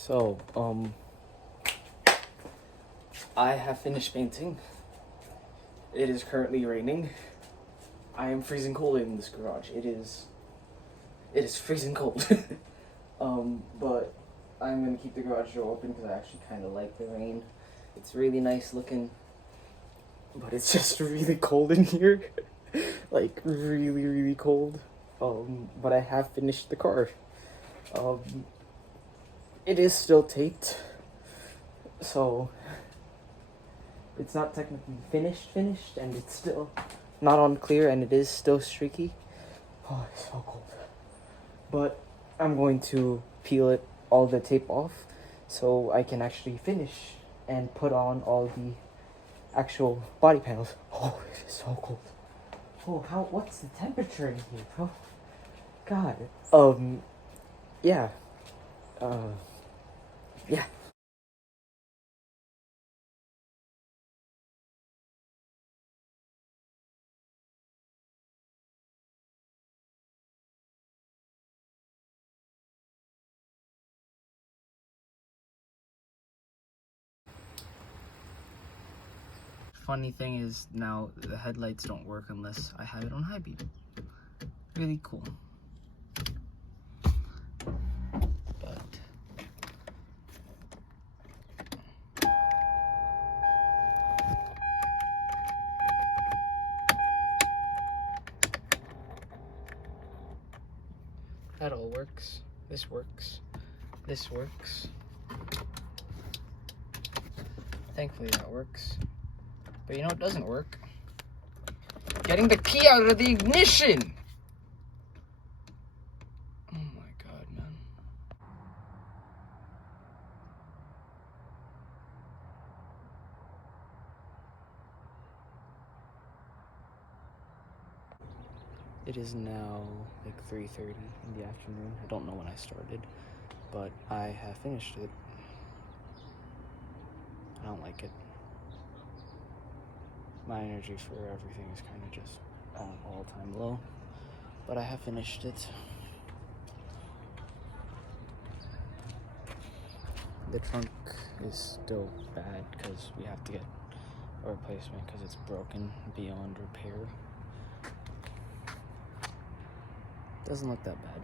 So, I have finished painting. It is currently raining. I am freezing cold in this garage. It is freezing cold. But I'm gonna keep the garage door open because I actually kind of like the rain. It's really nice looking, but it's just really cold in here. Like, really, really cold. But I have finished the car. It is still taped, so it's not technically finished, and it's still not on clear, and it is still streaky. Oh, it's so cold. But I'm going to peel all the tape off, so I can actually finish and put on all the actual body panels. Oh, it's so cold. Oh, what's the temperature in here, bro? God. Yeah. Yeah. Funny thing is, now the headlights don't work unless I have it on high beam. Really cool. But that all works. This works. This works. Thankfully that works. But you know what doesn't work? Getting the key out of the ignition! Oh my god, man. It is now like 3:30 in the afternoon. I don't know when I started, but I have finished it. I don't like it. My energy for everything is kind of just on all-time low, but I have finished it. The trunk is still bad because we have to get a replacement because it's broken beyond repair. Doesn't look that bad.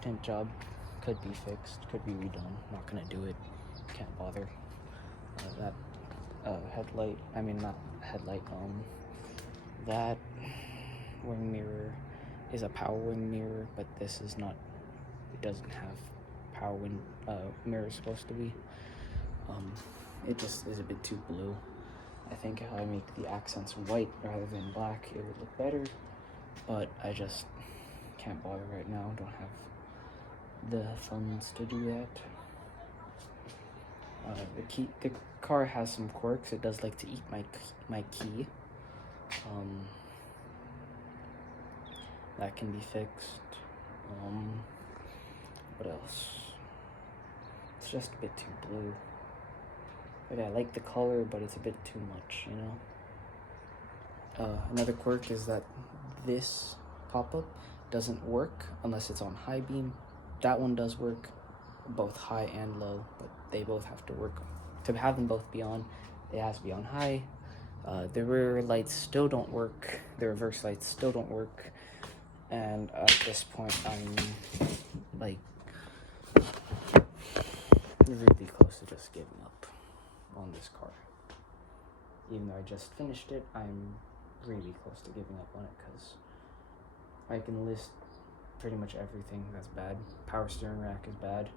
Tint job could be fixed, could be redone. Not gonna do it. Can't bother. That headlight, I mean not headlight, that wing mirror is a power wing mirror, but this is not, it doesn't have power wing mirror supposed to be. It just is a bit too blue. I think if I make the accents white rather than black, it would look better, but I just can't bother right now. Don't have the funds to do that. The car has some quirks. It does like to eat my key. That can be fixed. What else? It's just a bit too blue. Like, I like the color, but it's a bit too much, you know? Another quirk is that this pop-up doesn't work unless it's on high beam. That one does work, both high and low, but they both have to work. To have them both be on, it has to be on high. The rear lights still don't work. The reverse lights still don't work. And at this point, I'm like really close to just giving up on this car. Even though I just finished it, I'm really close to giving up on it because I can list pretty much everything that's bad. Power steering rack is bad.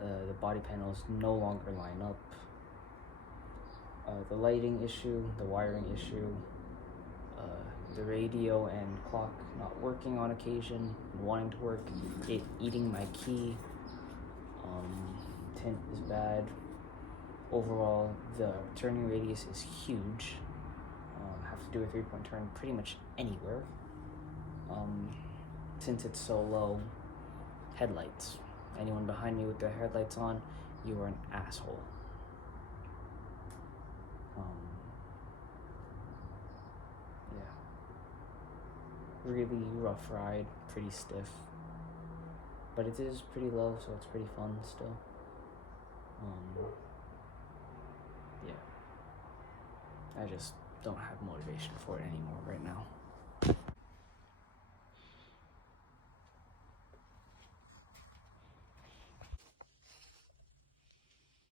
The body panels no longer line up. The lighting issue, the wiring issue, the radio and clock not working on occasion, wanting to work, it eating my key. Tint is bad. Overall, the turning radius is huge. Have to do a 3-point turn pretty much anywhere. Since it's so low, headlights. Anyone behind me with their headlights on, you are an asshole. Yeah. really rough ride, pretty stiff. But it is pretty low, so it's pretty fun still. Yeah. I just don't have motivation for it anymore right now.